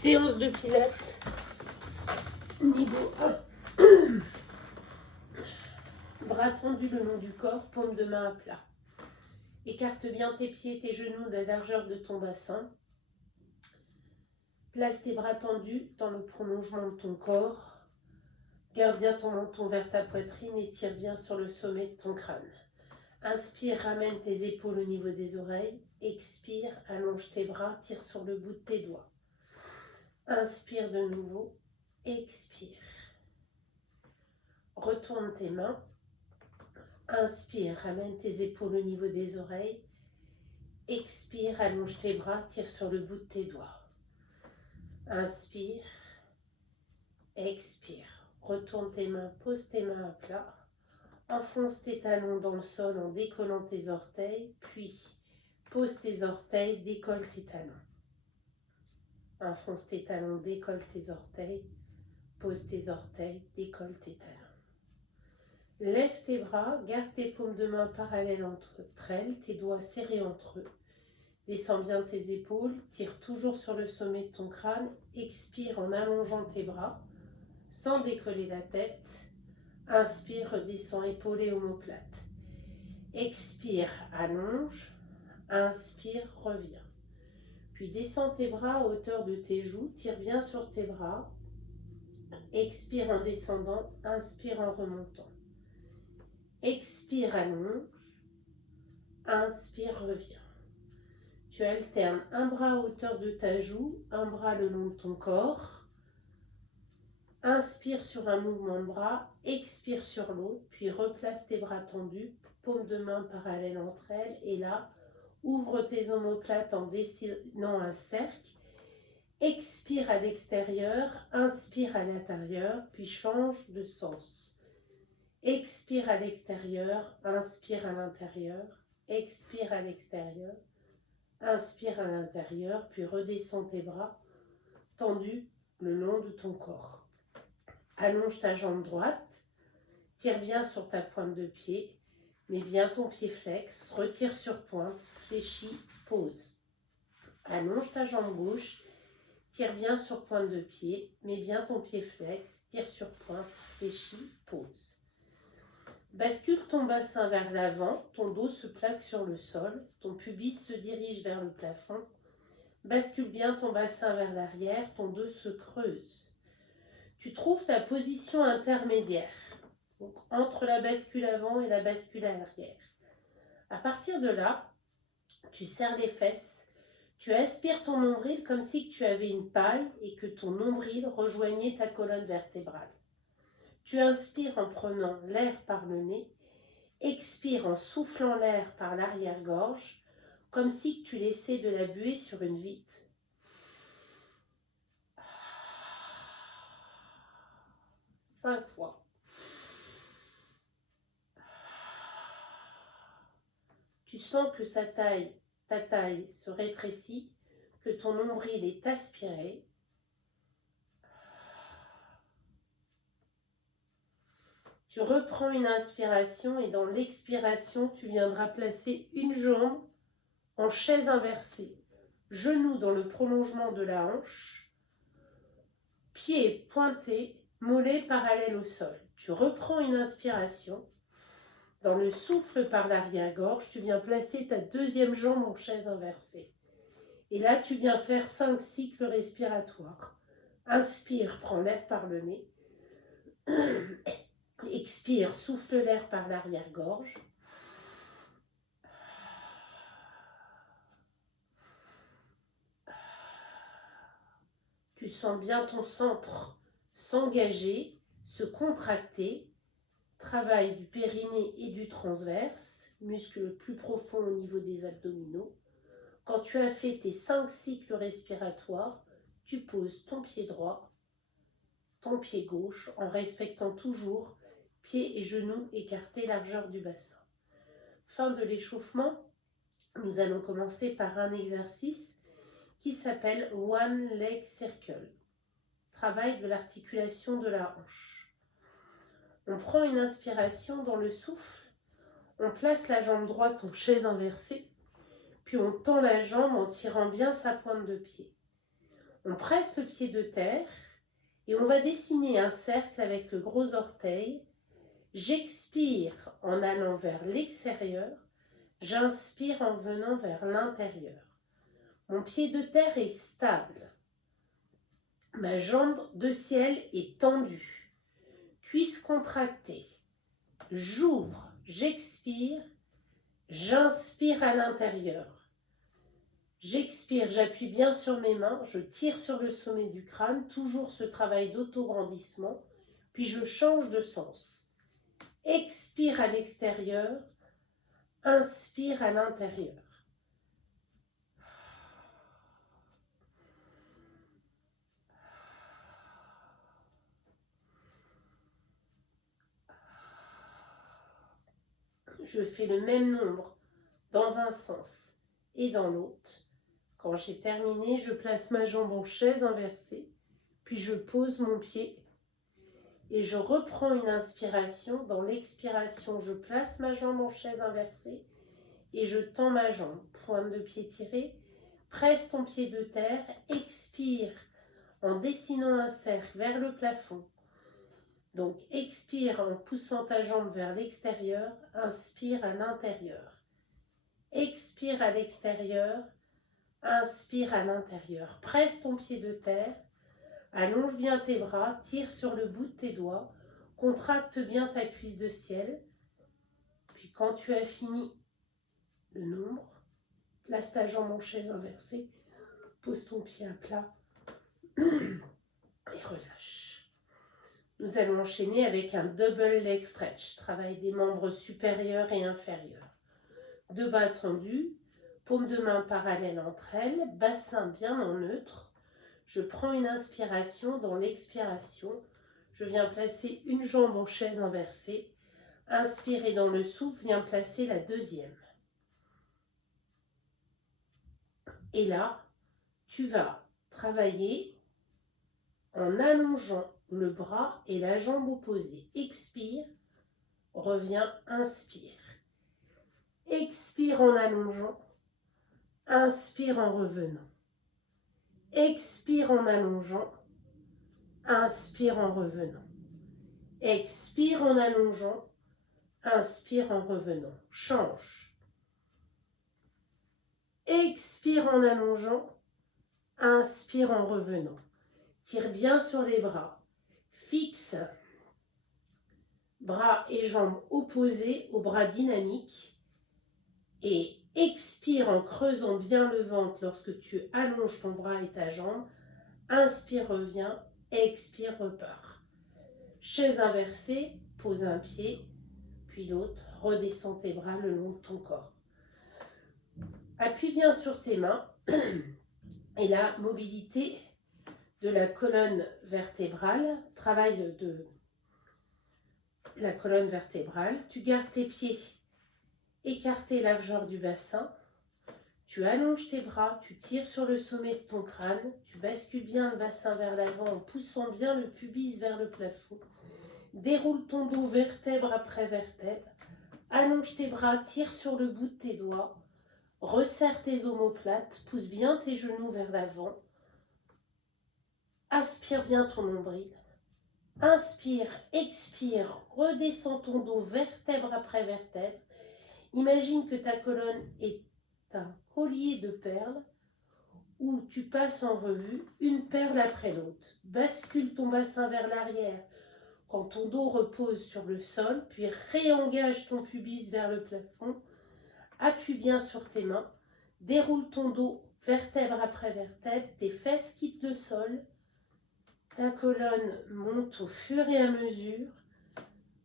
Séance de pilates, niveau 1. Bras tendus le long du corps, paume de main à plat. Écarte bien tes pieds et tes genoux de la largeur de ton bassin. Place tes bras tendus dans le prolongement de ton corps. Garde bien ton menton vers ta poitrine et tire bien sur le sommet de ton crâne. Inspire, ramène tes épaules au niveau des oreilles. Expire, allonge tes bras, tire sur le bout de tes doigts. Inspire de nouveau, expire. Retourne tes mains. Inspire, ramène tes épaules au niveau des oreilles. Expire, allonge tes bras, tire sur le bout de tes doigts. Inspire, expire. Retourne tes mains, pose tes mains à plat. Enfonce tes talons dans le sol en décollant tes orteils, puis pose tes orteils, décolle tes talons. Enfonce tes talons, décolle tes orteils, pose tes orteils, décolle tes talons. Lève tes bras, garde tes paumes de main parallèles entre elles, tes doigts serrés entre eux. Descends bien tes épaules, tire toujours sur le sommet de ton crâne, expire en allongeant tes bras, sans décoller la tête. Inspire, redescends épaulé, omoplate. Expire, allonge. Inspire, reviens. Puis descends tes bras à hauteur de tes joues, tire bien sur tes bras. Expire en descendant, inspire en remontant. Expire, allonge. Inspire, reviens. Tu alternes un bras à hauteur de ta joue, un bras le long de ton corps. Inspire sur un mouvement de bras, expire sur l'autre, puis replace tes bras tendus, paumes de main parallèles entre elles, et là, ouvre tes omoplates en dessinant un cercle. Expire à l'extérieur, inspire à l'intérieur, puis change de sens. Expire à l'extérieur, inspire à l'intérieur, expire à l'extérieur, inspire à l'intérieur, puis redescends tes bras tendus le long de ton corps. Allonge ta jambe droite, tire bien sur ta pointe de pied, mets bien ton pied flex, retire sur pointe, fléchis, pose. Allonge ta jambe gauche, tire bien sur pointe de pied, mets bien ton pied flex, tire sur pointe, fléchis, pose. Bascule ton bassin vers l'avant, ton dos se plaque sur le sol, ton pubis se dirige vers le plafond. Bascule bien ton bassin vers l'arrière, ton dos se creuse. Tu trouves ta position intermédiaire, donc entre la bascule avant et la bascule à l'arrière. À partir de là, tu serres les fesses, tu aspires ton nombril comme si tu avais une paille et que ton nombril rejoignait ta colonne vertébrale. Tu inspires en prenant l'air par le nez, expire en soufflant l'air par l'arrière-gorge, comme si tu laissais de la buée sur une vitre. 5 fois. Tu sens que ta taille se rétrécit, que ton nombril est aspiré. Tu reprends une inspiration et dans l'expiration, tu viendras placer une jambe en chaise inversée. Genou dans le prolongement de la hanche, pied pointé, mollet parallèle au sol. Tu reprends une inspiration. Dans le souffle par l'arrière-gorge, tu viens placer ta deuxième jambe en chaise inversée. Et là, tu viens faire 5 cycles respiratoires. Inspire, prends l'air par le nez. Expire, souffle l'air par l'arrière-gorge. Tu sens bien ton centre s'engager, se contracter. Travail du périnée et du transverse, muscle plus profond au niveau des abdominaux. Quand tu as fait tes 5 cycles respiratoires, tu poses ton pied droit, ton pied gauche, en respectant toujours pieds et genoux écartés, largeur du bassin. Fin de l'échauffement, nous allons commencer par un exercice qui s'appelle One Leg Circle. Travail de l'articulation de la hanche. On prend une inspiration dans le souffle, on place la jambe droite en chaise inversée, puis on tend la jambe en tirant bien sa pointe de pied. On presse le pied de terre et on va dessiner un cercle avec le gros orteil. J'expire en allant vers l'extérieur, j'inspire en venant vers l'intérieur. Mon pied de terre est stable. Ma jambe de ciel est tendue. Cuisse contractée. J'ouvre, j'expire, j'inspire à l'intérieur. J'expire, j'appuie bien sur mes mains, je tire sur le sommet du crâne, toujours ce travail d'autograndissement, puis je change de sens. Expire à l'extérieur, inspire à l'intérieur. Je fais le même nombre dans un sens et dans l'autre. Quand j'ai terminé, je place ma jambe en chaise inversée, puis je pose mon pied et je reprends une inspiration. Dans l'expiration, je place ma jambe en chaise inversée et je tends ma jambe. Pointe de pied tirée, presse ton pied de terre, expire en dessinant un cercle vers le plafond. Donc expire en poussant ta jambe vers l'extérieur, inspire à l'intérieur. Expire à l'extérieur, inspire à l'intérieur. Presse ton pied de terre, allonge bien tes bras, tire sur le bout de tes doigts, contracte bien ta cuisse de ciel. Puis quand tu as fini le nombre, place ta jambe en chaise inversée, pose ton pied à plat et relâche. Nous allons enchaîner avec un double leg stretch, travail des membres supérieurs et inférieurs. Deux bras tendus, paumes de main parallèles entre elles, bassin bien en neutre. Je prends une inspiration, dans l'expiration, je viens placer une jambe en chaise inversée. Inspire et dans le souffle, viens placer la deuxième. Et là, tu vas travailler en allongeant le bras et la jambe opposée. Expire, reviens, inspire. Expire en allongeant, inspire en revenant. Expire en allongeant, inspire en revenant. Expire en allongeant, inspire en revenant. Change. Expire en allongeant, inspire en revenant. Tire bien sur les bras. Fixe, bras et jambes opposés aux bras dynamiques et expire en creusant bien le ventre lorsque tu allonges ton bras et ta jambe. Inspire, reviens, expire, repars. Chaise inversée, pose un pied, puis l'autre, redescends tes bras le long de ton corps. Appuie bien sur tes mains et la mobilité de la colonne vertébrale, travail de la colonne vertébrale. Tu gardes tes pieds écartés largeur du bassin. Tu allonges tes bras, tu tires sur le sommet de ton crâne. Tu bascules bien le bassin vers l'avant en poussant bien le pubis vers le plafond. Déroule ton dos vertèbre après vertèbre. Allonge tes bras, tire sur le bout de tes doigts. Resserre tes omoplates, pousse bien tes genoux vers l'avant. Aspire bien ton nombril. Inspire, expire, redescends ton dos vertèbre après vertèbre. Imagine que ta colonne est un collier de perles où tu passes en revue une perle après l'autre. Bascule ton bassin vers l'arrière quand ton dos repose sur le sol, puis réengage ton pubis vers le plafond. Appuie bien sur tes mains. Déroule ton dos vertèbre après vertèbre. Tes fesses quittent le sol. Ta colonne monte au fur et à mesure.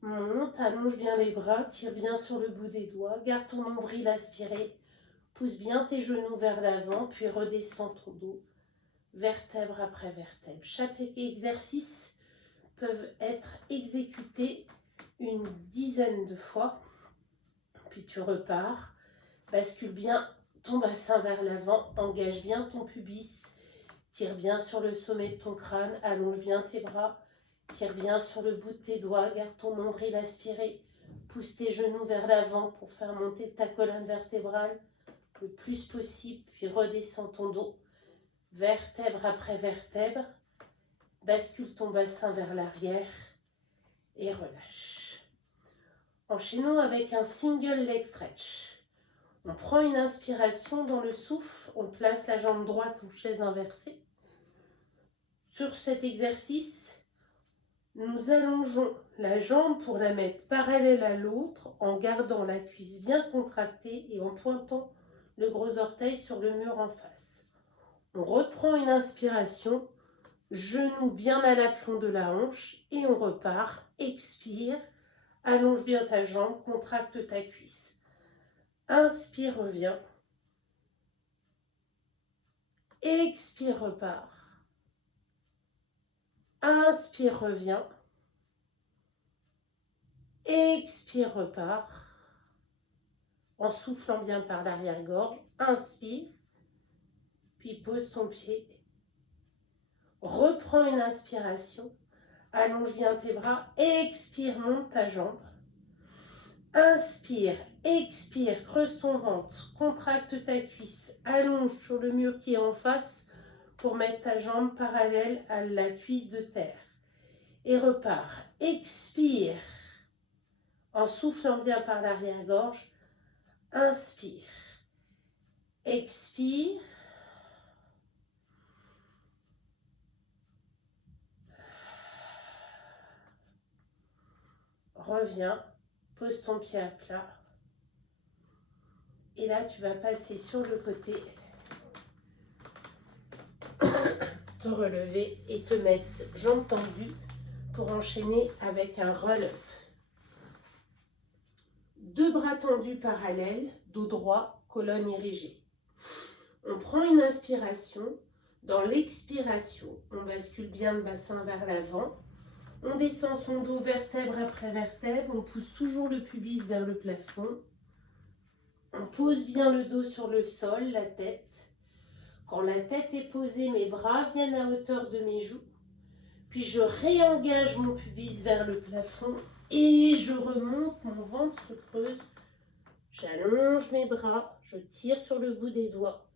Monte, allonge bien les bras, tire bien sur le bout des doigts. Garde ton nombril aspiré. Pousse bien tes genoux vers l'avant, puis redescends ton dos, vertèbre après vertèbre. Chaque exercice peut être exécuté une dizaine de fois. Puis tu repars. Bascule bien ton bassin vers l'avant, engage bien ton pubis. Tire bien sur le sommet de ton crâne, allonge bien tes bras, tire bien sur le bout de tes doigts, garde ton nombril aspiré, pousse tes genoux vers l'avant pour faire monter ta colonne vertébrale le plus possible, puis redescends ton dos vertèbre après vertèbre. Bascule ton bassin vers l'arrière et relâche. Enchaînons avec un single leg stretch. On prend une inspiration dans le souffle, on place la jambe droite en chaise inversée. Sur cet exercice, nous allongeons la jambe pour la mettre parallèle à l'autre en gardant la cuisse bien contractée et en pointant le gros orteil sur le mur en face. On reprend une inspiration, genou bien à l'aplomb de la hanche et on repart. Expire, allonge bien ta jambe, contracte ta cuisse. Inspire, reviens. Expire, repart. Inspire, reviens. Expire, repart. En soufflant bien par l'arrière-gorge. Inspire. Puis pose ton pied. Reprends une inspiration. Allonge bien tes bras. Expire, monte ta jambe. Inspire, expire, creuse ton ventre. Contracte ta cuisse. Allonge sur le mur qui est en face pour mettre ta jambe parallèle à la cuisse de terre. Et repars. Expire. En soufflant bien par l'arrière-gorge. Inspire. Expire. Reviens. Pose ton pied à plat. Et là, tu vas passer sur le côté. Te relever et te mettre jambes tendues pour enchaîner avec un roll-up. 2 bras tendus parallèles, dos droit, colonne érigée. On prend une inspiration. Dans l'expiration, on bascule bien le bassin vers l'avant. On descend son dos vertèbre après vertèbre. On pousse toujours le pubis vers le plafond. On pose bien le dos sur le sol, la tête. Quand la tête est posée, mes bras viennent à hauteur de mes joues. Puis je réengage mon pubis vers le plafond et je remonte, mon ventre se creuse. J'allonge mes bras, je tire sur le bout des doigts.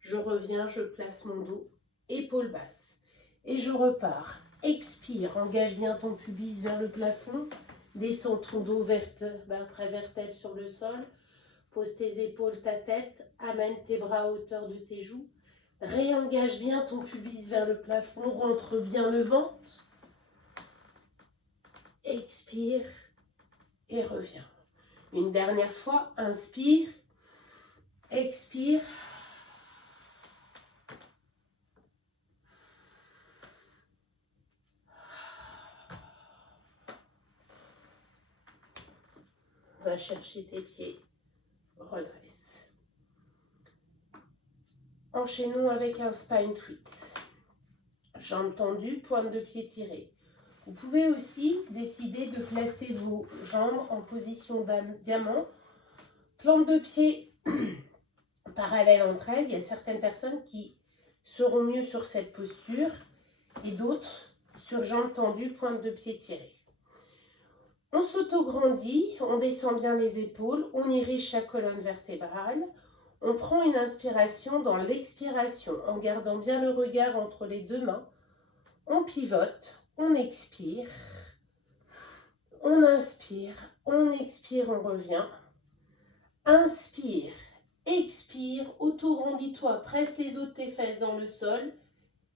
Je reviens, je place mon dos, épaules basses. Et je repars. Expire, engage bien ton pubis vers le plafond. Descends ton dos vertèbre après vertèbre sur le sol. Pose tes épaules, ta tête. Amène tes bras à hauteur de tes joues. Réengage bien ton pubis vers le plafond. Rentre bien le ventre. Expire et reviens. Une dernière fois, inspire. Expire. Va chercher tes pieds. Redresse. Enchaînons avec un spine twist. Jambes tendues, pointe de pied tirée. Vous pouvez aussi décider de placer vos jambes en position diamant. Plante de pied parallèle entre elles. Il y a certaines personnes qui seront mieux sur cette posture et d'autres sur jambes tendues, pointe de pied tirée. On s'auto-grandit, on descend bien les épaules, on érige sa colonne vertébrale. On prend une inspiration dans l'expiration en gardant bien le regard entre les deux mains. On pivote, on expire, on inspire, on expire, on revient. Inspire, expire, auto-grandis-toi, presse les os de tes fesses dans le sol.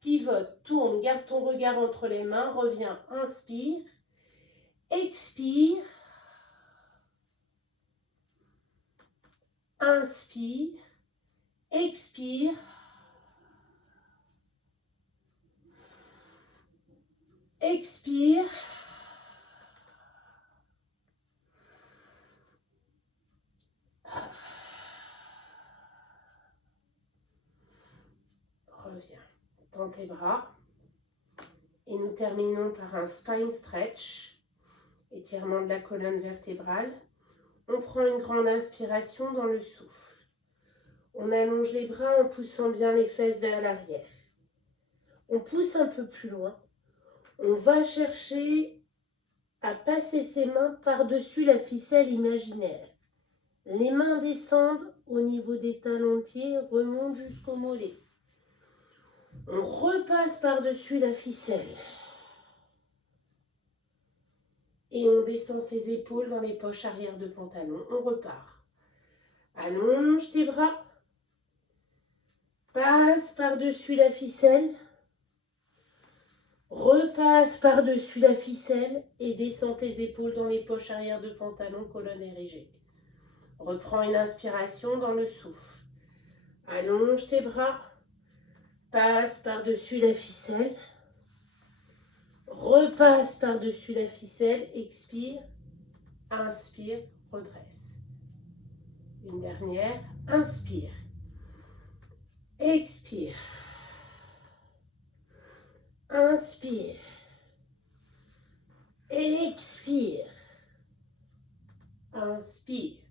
Pivote, tourne, garde ton regard entre les mains, reviens, inspire, expire, inspire, expire, expire, reviens, tends tes bras et nous terminons par un spine stretch, étirement de la colonne vertébrale. On prend une grande inspiration dans le souffle. On allonge les bras en poussant bien les fesses vers l'arrière. On pousse un peu plus loin. On va chercher à passer ses mains par-dessus la ficelle imaginaire. Les mains descendent au niveau des talons de pied, remontent jusqu'au mollet. On repasse par-dessus la ficelle. Et on descend ses épaules dans les poches arrière de pantalon. On repart. Allonge tes bras. Passe par-dessus la ficelle. Repasse par-dessus la ficelle et descends tes épaules dans les poches arrière de pantalon, colonne érigée. Reprends une inspiration dans le souffle. Allonge tes bras. Passe par-dessus la ficelle. Repasse par-dessus la ficelle. Expire. Inspire. Redresse. Une dernière. Inspire. Expire. Inspire. Expire. Inspire.